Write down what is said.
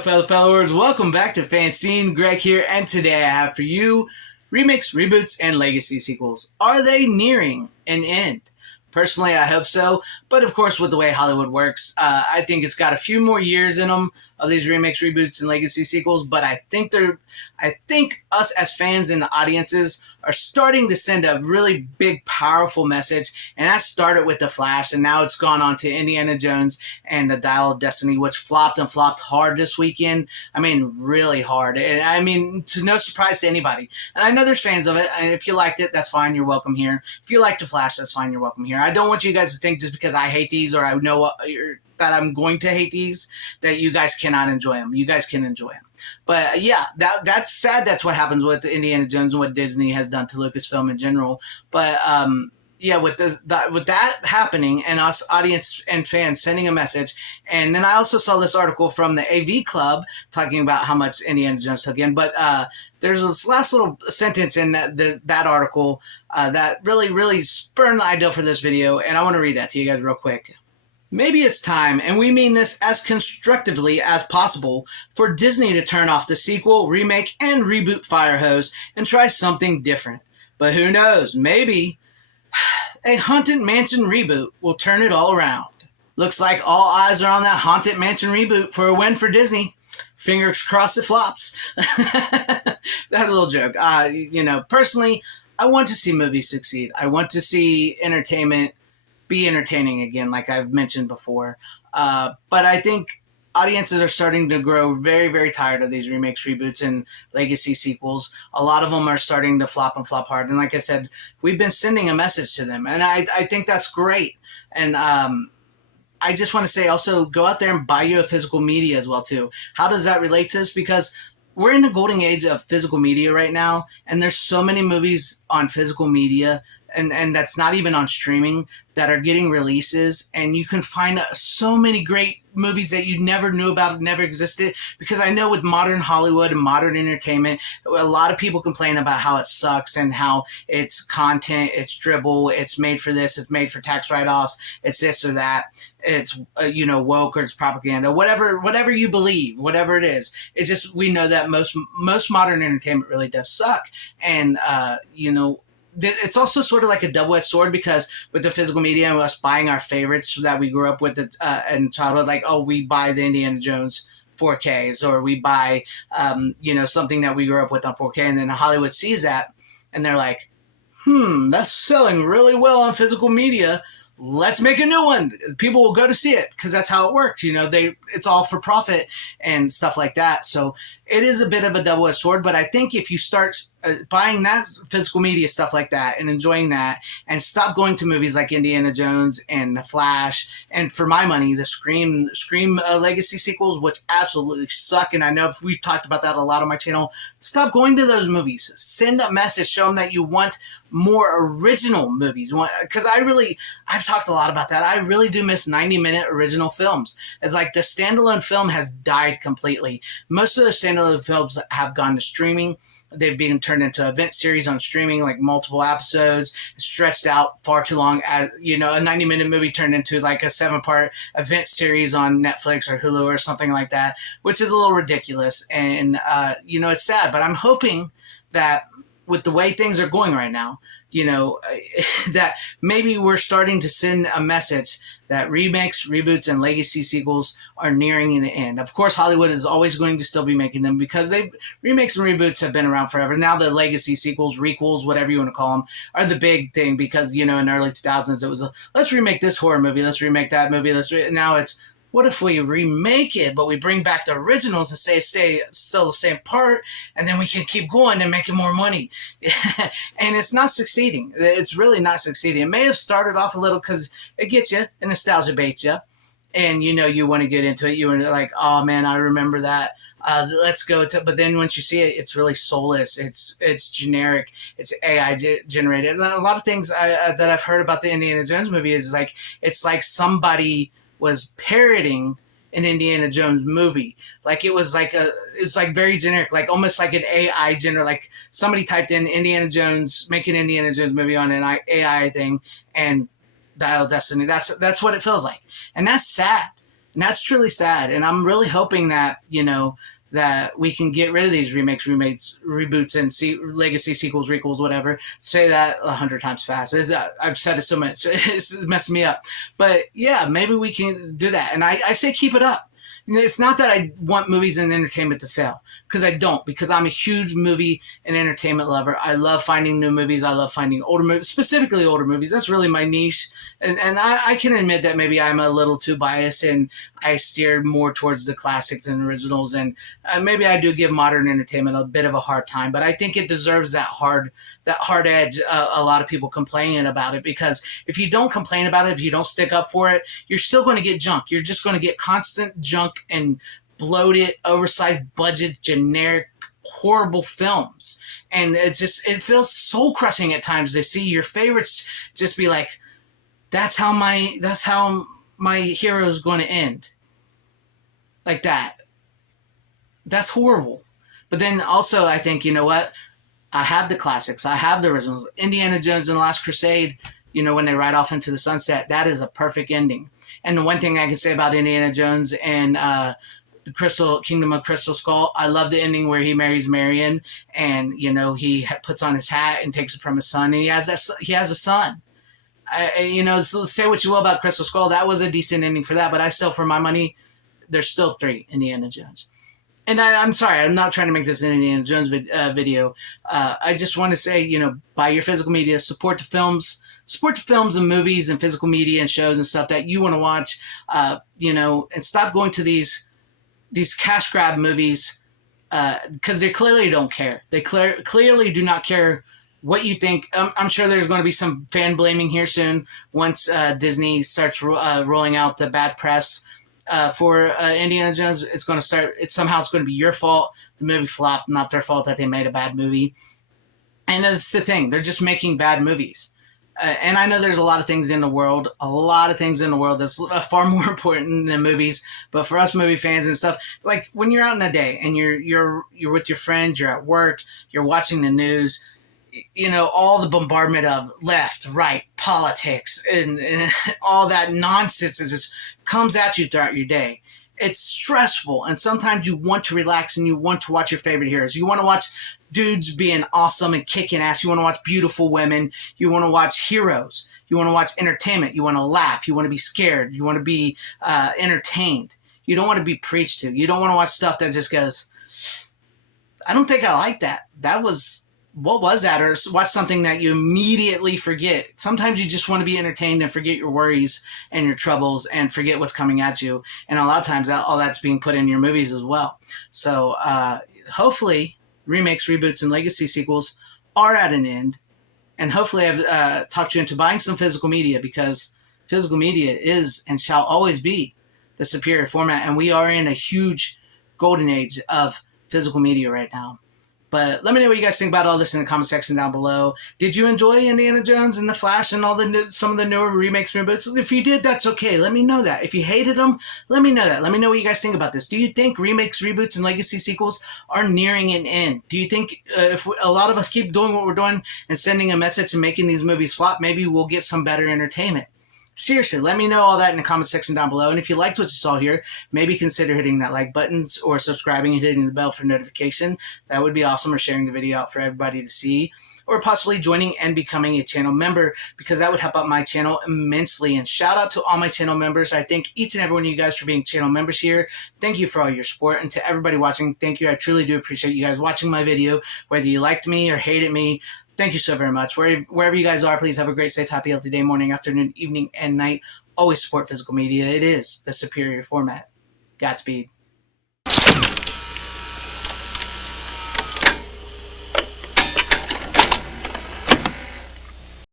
fellow followers, welcome back to FanZcene. Greg here, and today I have for you remakes, reboots, and legacy sequels. Are they nearing an end? Personally, I hope so, but of course, with the way Hollywood works, I think it's got a few more years in them of these remakes, reboots, and legacy sequels. But I think us as fans and the audiences are starting to send a really big, powerful message, and that started with The Flash, and now it's gone on to Indiana Jones and the Dial of Destiny, which flopped hard this weekend. I mean, really hard, and I mean, to no surprise to anybody. And I know there's fans of it, and if you liked it, that's fine, you're welcome here. If you liked The Flash, that's fine, you're welcome here. I don't want you guys to think just because I hate these or I know that I'm going to hate these, that you guys cannot enjoy them. You guys can enjoy them. But yeah, that's sad. That's what happens with Indiana Jones and what Disney has done to Lucasfilm in general. But yeah, with that happening and us audience and fans sending a message, and then I also saw this article from the AV Club talking about how much Indiana Jones took in. But there's this last little sentence in that article that really spurred the idea for this video, and I want to read that to you guys real quick. Maybe it's time, and we mean this as constructively as possible, for Disney to turn off the sequel, remake, and reboot fire hose and try something different. But who knows, maybe a Haunted Mansion reboot will turn it all around. Looks like all eyes are on that Haunted Mansion reboot for a win for Disney. Fingers crossed it flops. That's a little joke. Personally, I want to see movies succeed. I want to see entertainment be entertaining again, like I've mentioned before. But I think audiences are starting to grow very, very tired of these remakes, reboots, and legacy sequels. A lot of them are starting to flop hard. And like I said, we've been sending a message to them, and I think that's great. And I just want to say also, go out there and buy you a physical media as well too. How does that relate to this? Because we're in the golden age of physical media right now, and there's so many movies on physical media, and that's not even on streaming, that are getting releases, and you can find so many great movies that you never knew about, never existed. Because I know with modern Hollywood and modern entertainment, a lot of people complain about how it sucks and how it's content, it's dribble, it's made for this, it's made for tax write-offs, it's this or that, it's woke, or it's propaganda, whatever you believe, whatever it is. It's just, we know that most modern entertainment really does suck. And it's also sort of like a double-edged sword, because with the physical media and us buying our favorites that we grew up with in childhood, like, oh, we buy the Indiana Jones 4Ks, or we buy something that we grew up with on 4K, and then Hollywood sees that and they're like, that's selling really well on physical media, let's make a new one. People will go to see it because that's how it works. It's all for profit and stuff like that. So it is a bit of a double-edged sword, but I think if you start buying that physical media stuff like that and enjoying that, and stop going to movies like Indiana Jones and The Flash, and for my money, the Scream legacy sequels, which absolutely suck, and I know we've talked about that a lot on my channel, stop going to those movies. Send a message, show them that you want more original movies. Because I've talked a lot about that. I really do miss 90-minute original films. It's like the standalone film has died completely. Most of the standalone films have gone to streaming. They've been turned into event series on streaming, like multiple episodes, stretched out far too long. A 90-minute movie turned into like a 7-part event series on Netflix or Hulu or something like that, which is a little ridiculous. And, it's sad, but I'm hoping that with the way things are going right now, that maybe we're starting to send a message that remakes, reboots, and legacy sequels are nearing the end. Of course, Hollywood is always going to still be making them, because remakes and reboots have been around forever. Now the legacy sequels, requels, whatever you want to call them, are the big thing, because, in the early 2000s, it was, let's remake this horror movie, let's remake that movie, now it's, what if we remake it, but we bring back the originals and stay still the same part, and then we can keep going and making more money? And it's not succeeding. It's really not succeeding. It may have started off a little because it gets you, and nostalgia baits you, and you want to get into it. You are like, oh man, I remember that. Let's go to. But then once you see it, it's really soulless. It's generic. It's AI generated. And a lot of things that I've heard about the Indiana Jones movie is like, it's like somebody was parroting an Indiana Jones movie. Like it's like very generic, like almost like an AI like somebody typed in Indiana Jones, make an Indiana Jones movie on an AI thing, and Dial of Destiny. That's what it feels like. And that's sad. And that's truly sad. And I'm really hoping that, that we can get rid of these remakes, reboots, and legacy sequels, requels, whatever. Say that 100 times fast. I've said it so much. It's messing me up. But yeah, maybe we can do that. And I say keep it up. It's not that I want movies and entertainment to fail, because I don't, because I'm a huge movie and entertainment lover. I love finding new movies. I love finding older movies, specifically older movies. That's really my niche. And I can admit that maybe I'm a little too biased and I steer more towards the classics and originals. And maybe I do give modern entertainment a bit of a hard time, but I think it deserves that hard edge. A lot of people complaining about it, because if you don't complain about it, if you don't stick up for it, you're still going to get junk. You're just going to get constant junk and bloated, oversized budget, generic, horrible films. And it feels soul crushing at times to see your favorites just be like, that's how my hero is going to end. Like that. That's horrible. But then also I think, you know what? I have the classics. I have the originals. Indiana Jones and the Last Crusade, when they ride off into the sunset, that is a perfect ending. And the one thing I can say about Indiana Jones and the Kingdom of Crystal Skull, I love the ending where he marries Marion, and he puts on his hat and takes it from his son, and he has a son. So say what you will about Crystal Skull, that was a decent ending for that, but I still, for my money, there's still 3 Indiana Jones. And I'm sorry, I'm not trying to make this an Indiana Jones video. I just want to say, buy your physical media, support the films and movies and physical media and shows and stuff that you want to watch, and stop going to these cash grab movies, because they clearly don't care. They clearly do not care what you think. I'm sure there's going to be some fan blaming here soon once Disney starts rolling out the bad press for Indiana Jones. It's going to start. It's going to be your fault. The movie flopped, not their fault that they made a bad movie. And that's the thing. They're just making bad movies. And I know there's a lot of things in the world that's far more important than movies. But for us movie fans and stuff, like when you're out in the day and you're with your friends, you're at work, you're watching the news, all the bombardment of left, right, politics, and all that nonsense that just comes at you throughout your day. It's stressful, and sometimes you want to relax and you want to watch your favorite heroes. You want to watch dudes being awesome and kicking ass. You want to watch beautiful women. You want to watch heroes. You want to watch entertainment. You want to laugh. You want to be scared. You want to be entertained. You don't want to be preached to. You don't want to watch stuff that just goes, I don't think I like that. What was that? Or watch something that you immediately forget. Sometimes you just want to be entertained and forget your worries and your troubles and forget what's coming at you. And a lot of times all that's being put in your movies as well. So hopefully remakes, reboots, and legacy sequels are at an end. And hopefully I've talked you into buying some physical media, because physical media is and shall always be the superior format. And we are in a huge golden age of physical media right now. But let me know what you guys think about all this in the comment section down below. Did you enjoy Indiana Jones and The Flash and some of the newer remakes, reboots? If you did, that's okay. Let me know that. If you hated them, let me know that. Let me know what you guys think about this. Do you think remakes, reboots, and legacy sequels are nearing an end? Do you think if a lot of us keep doing what we're doing and sending a message and making these movies flop, maybe we'll get some better entertainment? Seriously, let me know all that in the comment section down below. And if you liked what you saw here, maybe consider hitting that like button or subscribing and hitting the bell for notification. That would be awesome. Or sharing the video out for everybody to see. Or possibly joining and becoming a channel member, because that would help out my channel immensely. And shout out to all my channel members. I thank each and every one of you guys for being channel members here. Thank you for all your support. And to everybody watching, thank you. I truly do appreciate you guys watching my video, whether you liked me or hated me. Thank you so very much. Wherever you guys are, please have a great, safe, happy, healthy day, morning, afternoon, evening, and night. Always support physical media. It is the superior format. Godspeed.